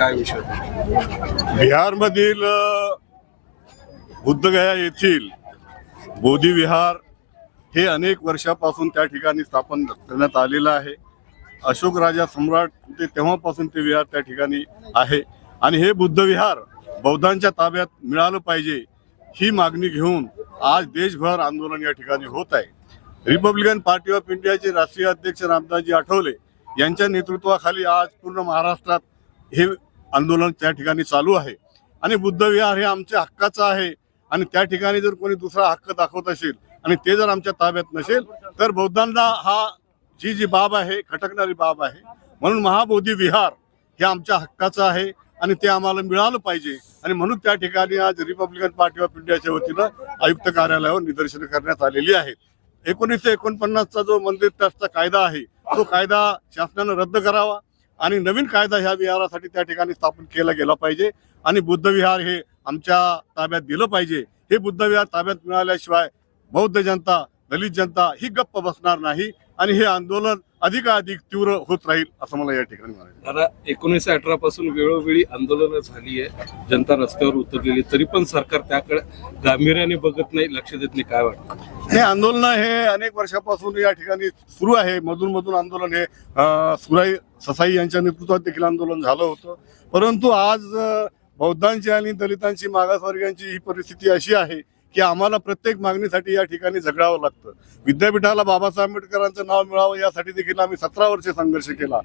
काय विषय होता? बिहारमधील बुद्धगया येथील बोधी विहार हे अनेक वर्षापासून त्या ठिकाणी स्थापन करण्यात आलेलं आहे. अशोक राजा सम्राट ते तेव्हापासून ते विहार त्या ठिकाणी आहे आणि हे बुद्ध विहार बौद्धांच्या ताब्यात मिळालं पाहिजे ही मागणी घेऊन आज देशभर आंदोलन या ठिकाणी होत आहे. रिपब्लिकन पार्टी ऑफ इंडियाचे राष्ट्रीय अध्यक्ष रामदासजी आठवले यांच्या नेतृत्वाखाली आज पूर्ण महाराष्ट्रात हे आंदोलन त्या ठिकाणी चालू आहे आणि बुद्ध विहार हे आमच्या हक्काचं आहे आणि त्या ठिकाणी जर कोणी दुसरा हक्क दाखवत असेल आणि ते जर आमच्या ताब्यात नसेल तर बौद्धांना हा जी बाब आहे खटकणारी बाब आहे. म्हणून महाबोधी विहार हे आमच्या हक्काचं आहे आणि ते आम्हाला मिळालं पाहिजे आणि म्हणून त्या ठिकाणी आज रिपब्लिकन पार्टी ऑफ इंडियाच्या वतीनं आयुक्त कार्यालयावर निदर्शनं करण्यात आलेली आहेत. 1949चा जो मंदिर ट्रस्टचा कायदा आहे तो कायदा शासनानं रद्द करावा आणि नवीन कायदा ह्या विहारासाठी त्या ठिकाणी स्थापन केला गेला पाहिजे आणि बुद्ध विहार हे आमच्या ताब्यात दिलं पाहिजे. हे बुद्ध विहार ताब्यात मिळाल्याशिवाय बौद्ध जनता दलित जनता ही गप्प बसणार नाही आणि हे आंदोलन अधिकाधिक तीव्र होत राहील असं मला या ठिकाणी म्हणायचं. दादा 1918 पासून वेळोवेळी आंदोलनं झाली आहे, जनता रस्त्यावर उतरलेली, तरी पण सरकार त्याकडे गांभीर्याने बघत नाही, लक्ष देत नाही. काय वाटतं? हे आंदोलन हे अनेक वर्षापासून या ठिकाणी सुरू आहे. मधून मधून आंदोलन हे सुराई ससाई यांच्या नेतृत्वात देखील आंदोलन झालं होतं. परंतु आज बौद्धांची आणि दलितांची मागासवर्गीयांची ही परिस्थिती अशी आहे की आम्हाला प्रत्येक मागणीसाठी या ठिकाणी झगडावं लागतं. विद्यापीठाला बाबासाहेब आंबेडकरांचं नाव मिळावं यासाठी देखील आम्ही 17 वर्षे संघर्ष केला